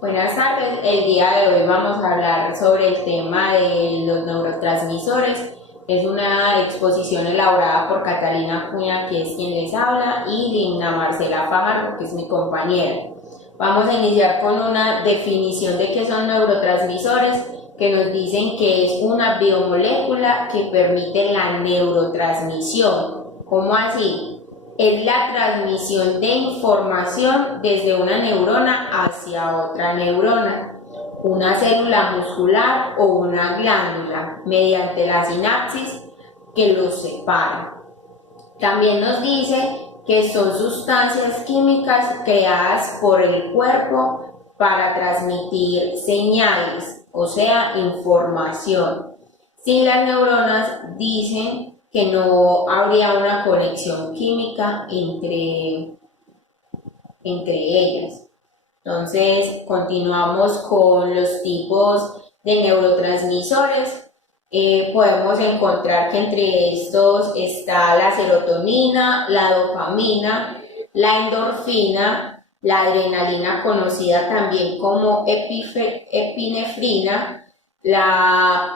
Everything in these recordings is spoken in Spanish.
Buenas tardes, el día de hoy vamos a hablar sobre el tema de los neurotransmisores. Es una exposición elaborada por Catalina Acuña, que es quien les habla, y Lina Marcela Fajardo, que es mi compañera. Vamos a iniciar con una definición de qué son neurotransmisores, que nos dicen que es una biomolécula que permite la neurotransmisión. ¿Cómo así? Es la transmisión de información desde una neurona hacia otra neurona, una célula muscular o una glándula, mediante la sinapsis que los separa. También nos dice que son sustancias químicas creadas por el cuerpo para transmitir señales, o sea, información. Sin las neuronas dicen que no habría una conexión química entre ellas. Entonces, continuamos con los tipos de neurotransmisores. Podemos encontrar que entre estos está la serotonina, la dopamina, la endorfina, la adrenalina, conocida también como epinefrina, la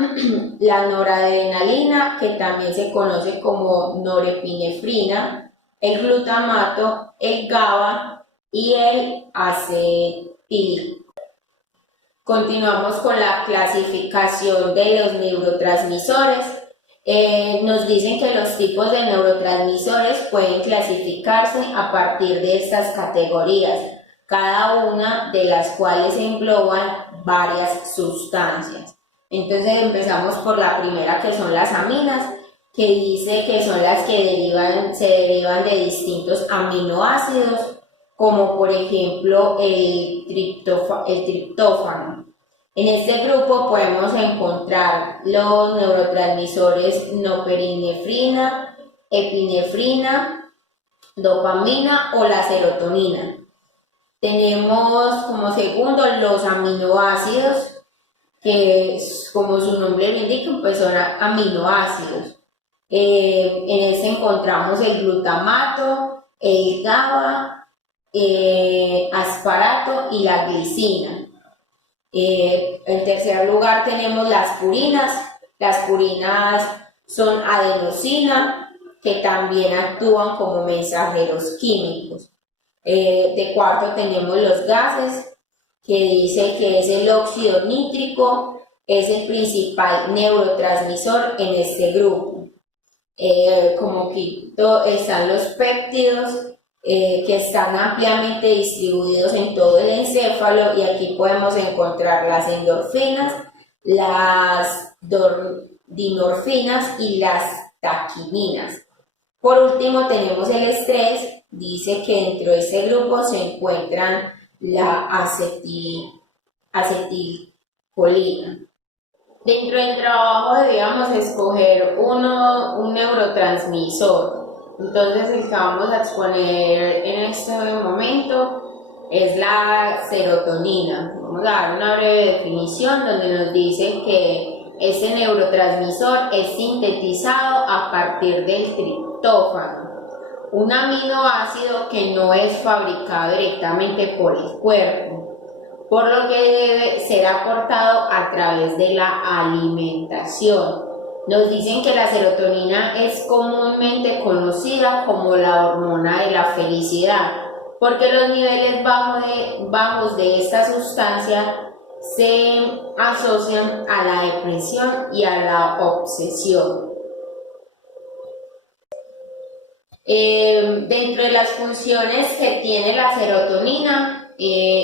noradrenalina, que también se conoce como norepinefrina, el glutamato, el GABA y el acetílico. Continuamos con la clasificación de los neurotransmisores. Nos dicen que los tipos de neurotransmisores pueden clasificarse a partir de estas categorías, cada una de las cuales engloban varias sustancias. Entonces empezamos por la primera, que son las aminas, que dice que son las que se derivan de distintos aminoácidos, como por ejemplo el triptófano. En este grupo podemos encontrar los neurotransmisores norepinefrina, epinefrina, dopamina o la serotonina. Tenemos como segundo los aminoácidos, que como su nombre lo indica, pues son aminoácidos. En este encontramos el glutamato, el GABA, asparato y la glicina. En tercer lugar tenemos las purinas. Las purinas son adenosina, que también actúan como mensajeros químicos. De cuarto tenemos los gases, que dice que es el óxido nítrico, es el principal neurotransmisor en este grupo. Como quinto están los péptidos, que están ampliamente distribuidos en todo el encéfalo, y aquí podemos encontrar las endorfinas, las dinorfinas y las taquiminas. Por último tenemos el estrés. Dice que dentro de este grupo se encuentran la acetilcolina. Dentro del trabajo debíamos escoger un neurotransmisor. Entonces el que vamos a exponer en este momento es la serotonina. Vamos a dar una breve definición donde nos dice que este neurotransmisor es sintetizado a partir del triptófano, un aminoácido que no es fabricado directamente por el cuerpo, por lo que debe ser aportado a través de la alimentación. Nos dicen que la serotonina es comúnmente conocida como la hormona de la felicidad, porque los niveles bajos de esta sustancia se asocian a la depresión y a la obsesión. Dentro de las funciones que tiene la serotonina,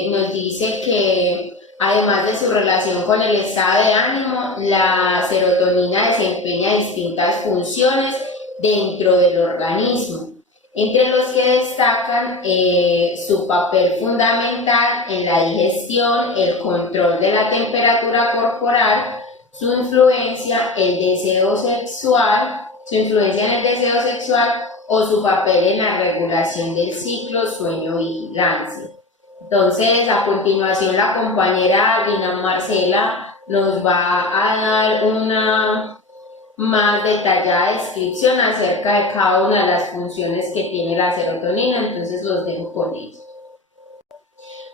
nos dice que además de su relación con el estado de ánimo, la serotonina desempeña distintas funciones dentro del organismo, entre los que destacan su papel fundamental en la digestión, el control de la temperatura corporal, su influencia en el deseo sexual o su papel en la regulación del ciclo sueño-vigilancia. Entonces, a continuación, la compañera Lina Marcela nos va a dar una más detallada descripción acerca de cada una de las funciones que tiene la serotonina. Entonces, los dejo con ellos.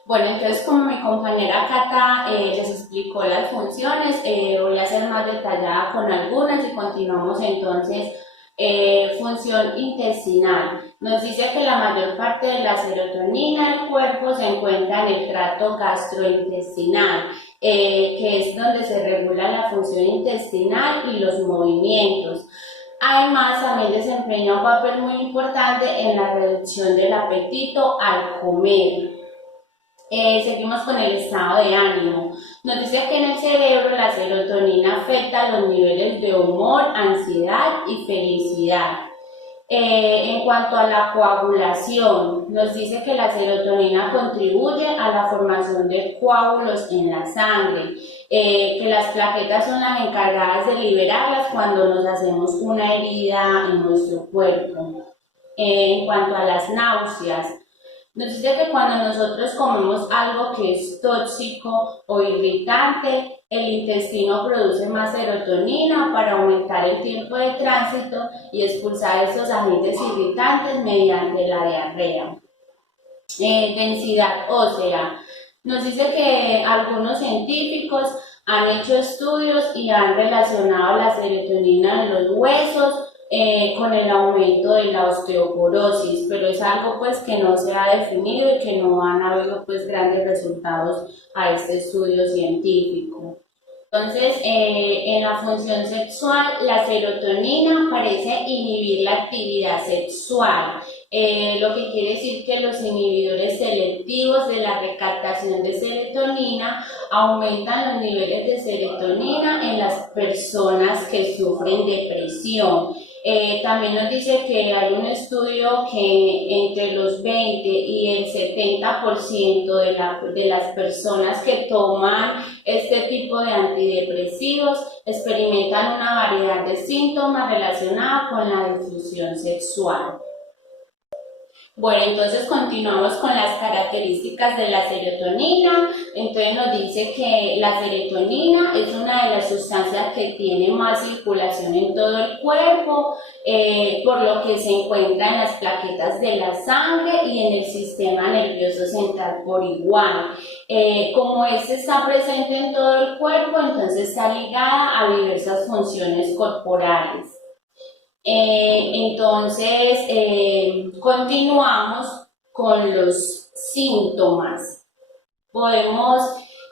Bueno, entonces como mi compañera Cata les explicó las funciones, voy a ser más detallada con algunas y continuamos entonces. Función intestinal. Nos dice que la mayor parte de la serotonina del cuerpo se encuentra en el tracto gastrointestinal, que es donde se regula la función intestinal y los movimientos. Además, también desempeña un papel muy importante en la reducción del apetito al comer. Seguimos con el estado de ánimo. Nos dice que en el cerebro la serotonina afecta los niveles de humor, ansiedad y felicidad. En cuanto a la coagulación, nos dice que la serotonina contribuye a la formación de coágulos en la sangre, que las plaquetas son las encargadas de liberarlas cuando nos hacemos una herida en nuestro cuerpo. En cuanto a las náuseas, nos dice que cuando nosotros comemos algo que es tóxico o irritante, el intestino produce más serotonina para aumentar el tiempo de tránsito y expulsar estos agentes irritantes mediante la diarrea. Densidad ósea. Nos dice que algunos científicos han hecho estudios y han relacionado la serotonina en los huesos con el aumento de la osteoporosis, pero es algo pues que no se ha definido y que no han habido pues grandes resultados a este estudio científico. Entonces, en la función sexual, la serotonina parece inhibir la actividad sexual, lo que quiere decir que los inhibidores selectivos de la recaptación de serotonina aumentan los niveles de serotonina en las personas que sufren depresión. También nos dice que hay un estudio que entre los 20 y el 70% de las personas que toman este tipo de antidepresivos experimentan una variedad de síntomas relacionados con la disfunción sexual. Bueno, entonces continuamos con las características de la serotonina. Entonces nos dice que la serotonina es una de las sustancias que tiene más circulación en todo el cuerpo, por lo que se encuentra en las plaquetas de la sangre y en el sistema nervioso central por igual. Como este está presente en todo el cuerpo, entonces está ligada a diversas funciones corporales. Entonces, continuamos con los síntomas. Podemos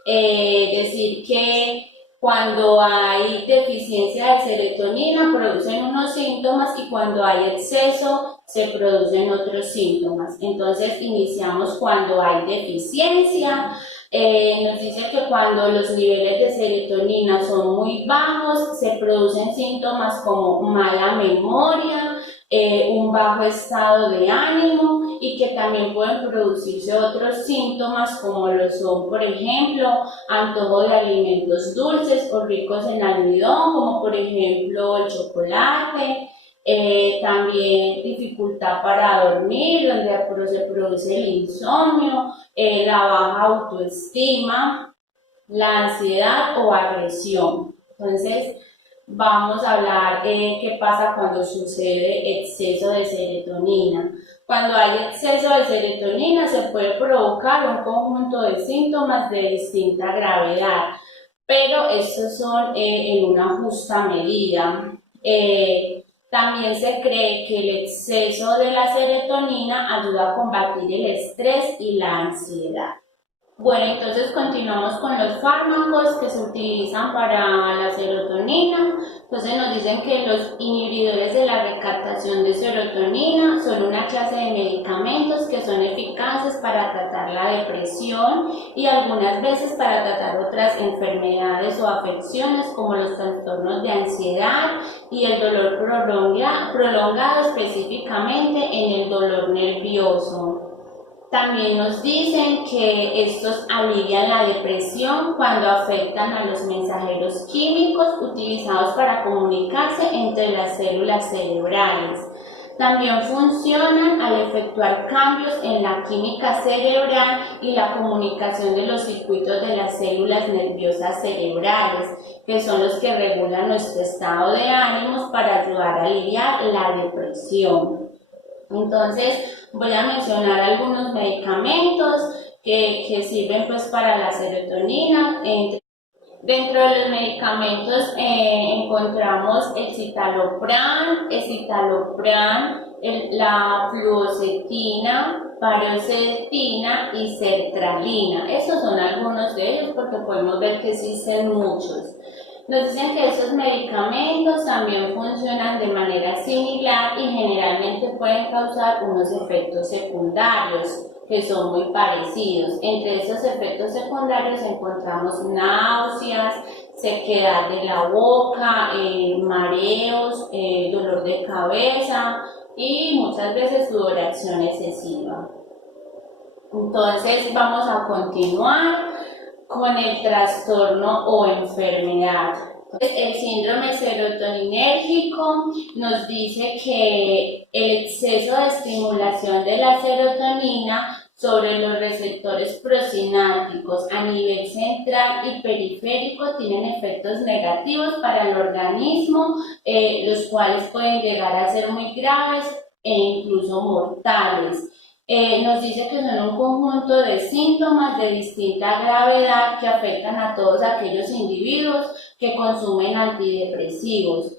decir que cuando hay deficiencia de serotonina producen unos síntomas y cuando hay exceso se producen otros síntomas. Entonces, iniciamos cuando hay deficiencia. Nos dice que cuando los niveles de serotonina son muy bajos, se producen síntomas como mala memoria, un bajo estado de ánimo y que también pueden producirse otros síntomas como lo son, por ejemplo, antojo de alimentos dulces o ricos en almidón, como por ejemplo el chocolate. También dificultad para dormir, donde se produce el insomnio, la baja autoestima, la ansiedad o agresión. Entonces, vamos a hablar qué pasa cuando sucede exceso de serotonina. Cuando hay exceso de serotonina se puede provocar un conjunto de síntomas de distinta gravedad, pero estos son en una justa medida. También se cree que el exceso de la serotonina ayuda a combatir el estrés y la ansiedad. Bueno, entonces continuamos con los fármacos que se utilizan para la serotonina. Entonces nos dicen que los inhibidores de la recaptación de serotonina son una clase de medicamentos que son eficaces para tratar la depresión y algunas veces para tratar otras enfermedades o afecciones como los trastornos de ansiedad y el dolor prolongado específicamente en el dolor nervioso. También nos dicen que estos alivian la depresión cuando afectan a los mensajeros químicos utilizados para comunicarse entre las células cerebrales. También funcionan al efectuar cambios en la química cerebral y la comunicación de los circuitos de las células nerviosas cerebrales, que son los que regulan nuestro estado de ánimos para ayudar a aliviar la depresión. Entonces, voy a mencionar algunos medicamentos que sirven pues para la serotonina. Dentro de los medicamentos encontramos el citalopram, la fluoxetina, paroxetina y sertralina. Estos son algunos de ellos porque podemos ver que existen muchos. Nos dicen que estos medicamentos también funcionan de manera similar y generalmente pueden causar unos efectos secundarios que son muy parecidos. Entre estos efectos secundarios encontramos náuseas, sequedad de la boca, mareos, dolor de cabeza y muchas veces sudoración excesiva. Entonces vamos a continuar con el trastorno o enfermedad. El síndrome serotoninérgico nos dice que el exceso de estimulación de la serotonina sobre los receptores prosinápticos a nivel central y periférico tienen efectos negativos para el organismo, los cuales pueden llegar a ser muy graves e incluso mortales. Nos dice que son un conjunto de síntomas de distinta gravedad que afectan a todos aquellos individuos que consumen antidepresivos.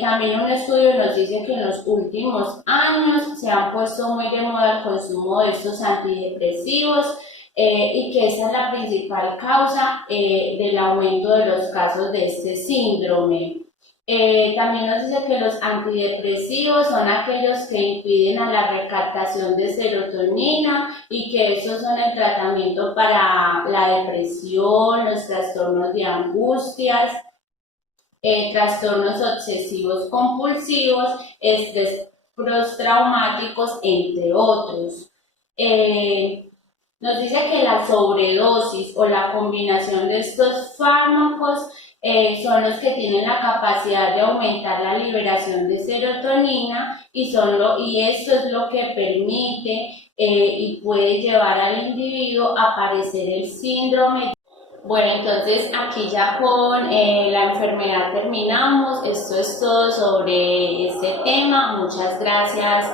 También un estudio nos dice que en los últimos años se han puesto muy de moda el consumo de estos antidepresivos y que esa es la principal causa del aumento de los casos de este síndrome. También nos dice que los antidepresivos son aquellos que impiden a la recaptación de serotonina y que estos son el tratamiento para la depresión, los trastornos de angustias, trastornos obsesivos compulsivos, estrés postraumáticos, entre otros. Nos dice que la sobredosis o la combinación de estos fármacos son los que tienen la capacidad de aumentar la liberación de serotonina y esto es lo que permite y puede llevar al individuo a padecer el síndrome. Bueno, entonces aquí ya con la enfermedad terminamos. Esto es todo sobre este tema. Muchas gracias